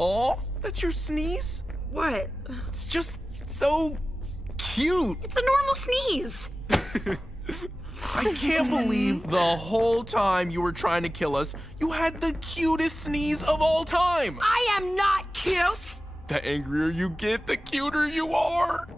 Aw, that's your sneeze? What? It's just so cute. It's a normal sneeze. I can't believe the whole time you were trying to kill us, you had the cutest sneeze of all time. I am not cute. The angrier you get, the cuter you are.